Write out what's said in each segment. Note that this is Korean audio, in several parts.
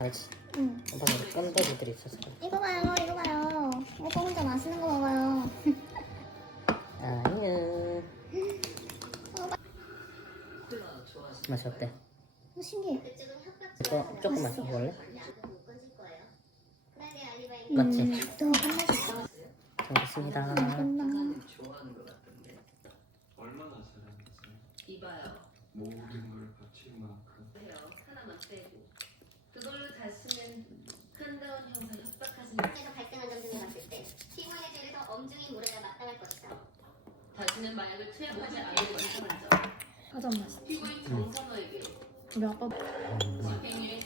알지? 응. 오빠는 껌돼지들이 있었어. 이거 봐요, 이거 봐요. 오빠 혼자 맛있는 거 먹어요. 아유. 맛이 어때? 어, 신기해. 이거 조금만 더 먹을래? 음, 맞지? 또 한마디 있어. 잘 먹겠습니다. 끝나. 얼마나 잘했어요? 이봐요 모든 걸 바친 만큼 하나만 빼고 그걸로 다 쓰면 한다운 형사 협박하시는 에서 발생한 점 등을 봤을 때 피고인에 대해서 엄중히 물어야 마땅할 것이다. 다시는 마약을 투약하지 않을 먼저 가장 맛있어. 피고인 정선호에게 우리 아빠 집행유예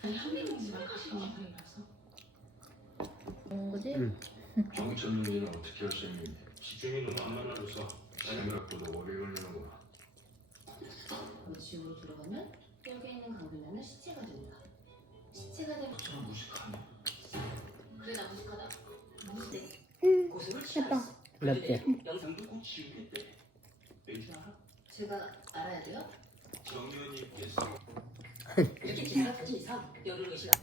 가시는 분이라서 좋은 거지? 응. 정천 능이는 어떻게 할 셈인데 집중이 너무 안 많아져서 생각보다 오래 걸리는구나 그 지옥으로 들어가면 뼈에 있는 강도면은 시체가 된다 시체가 되면 참 무식하네 그래 나 무식하다. 고소를 예뻐. 몇 개? 영상도 꼭 지우겠대 왠지 알아? 제가 알아야 돼요? 정연이 께서 이렇게 기사가 터진 이상 여론의 시간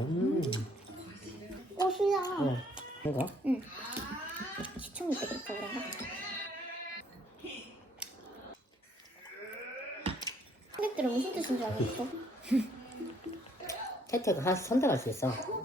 음. 꽃이야. 어. 이거? 시청률 때 그럴까 그런가? 스냅들은 무슨 뜻인 줄 알겠어? 혜택을 하나씩 선택할 수 있어. 어,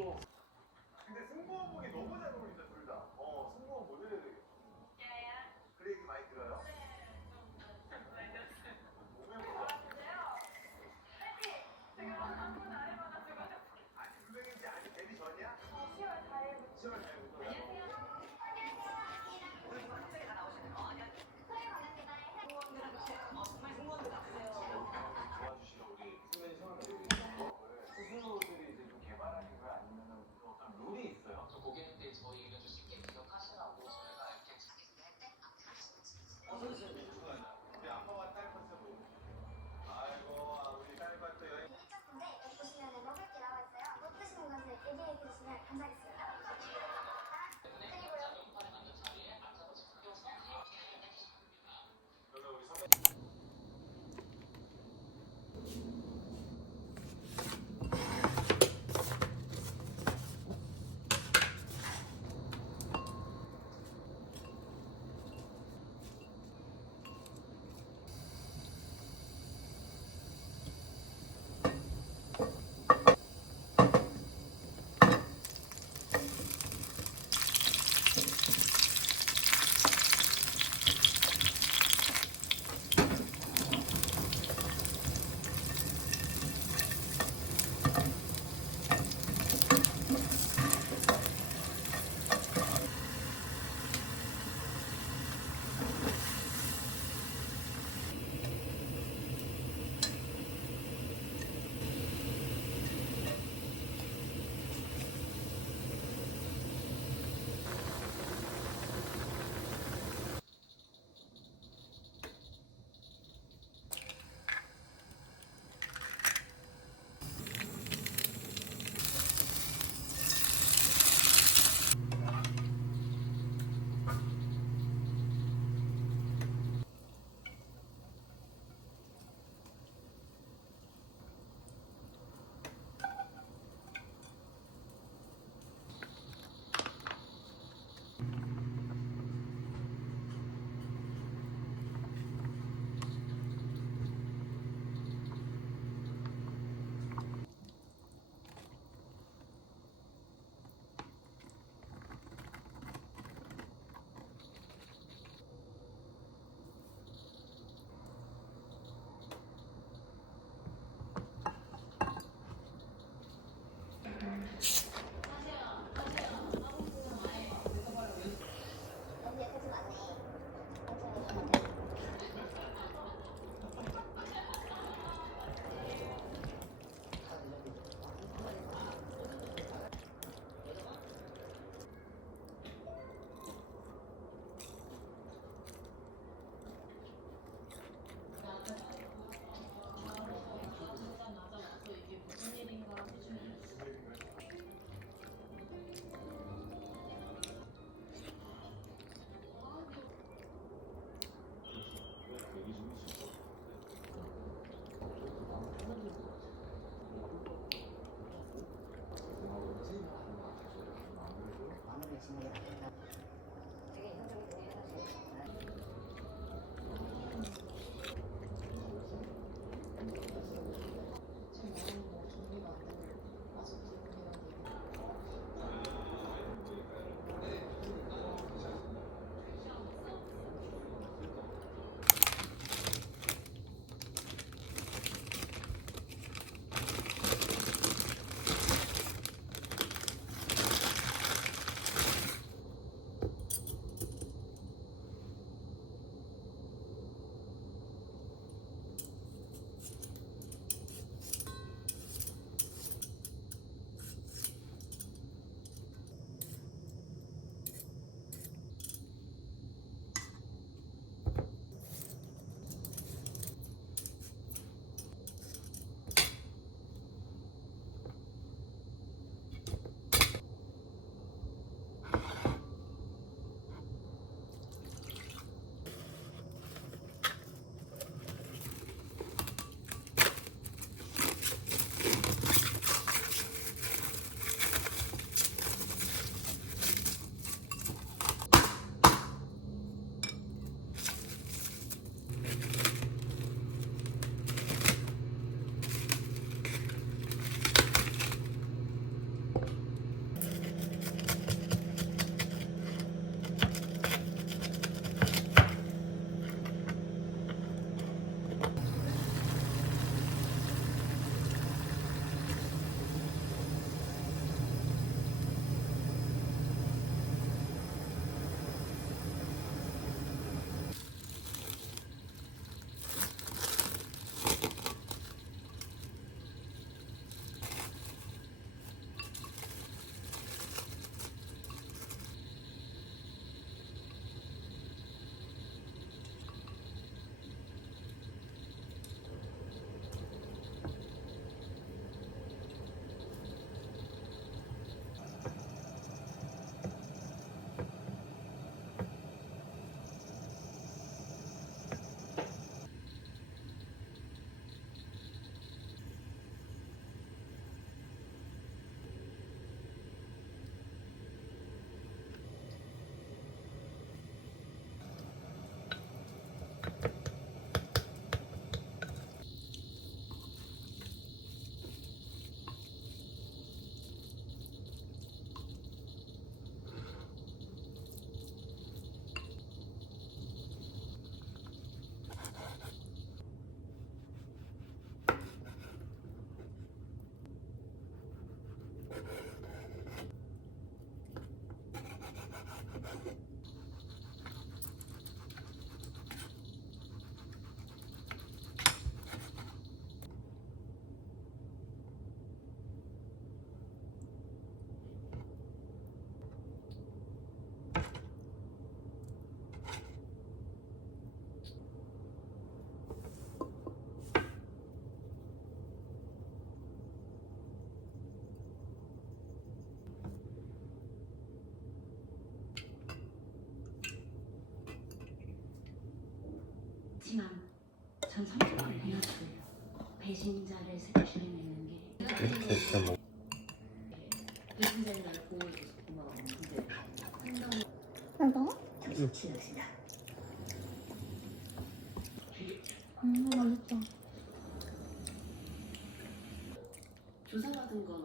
근 어 그렇지만 전 선택을 해야죠. 배신자를 색출해내는 게 이렇게 있어 뭐. 배신자를 날 보호해줘서 고마워. 근데 한강 이거? 지나친다. 음 맛있다. 조사받은 건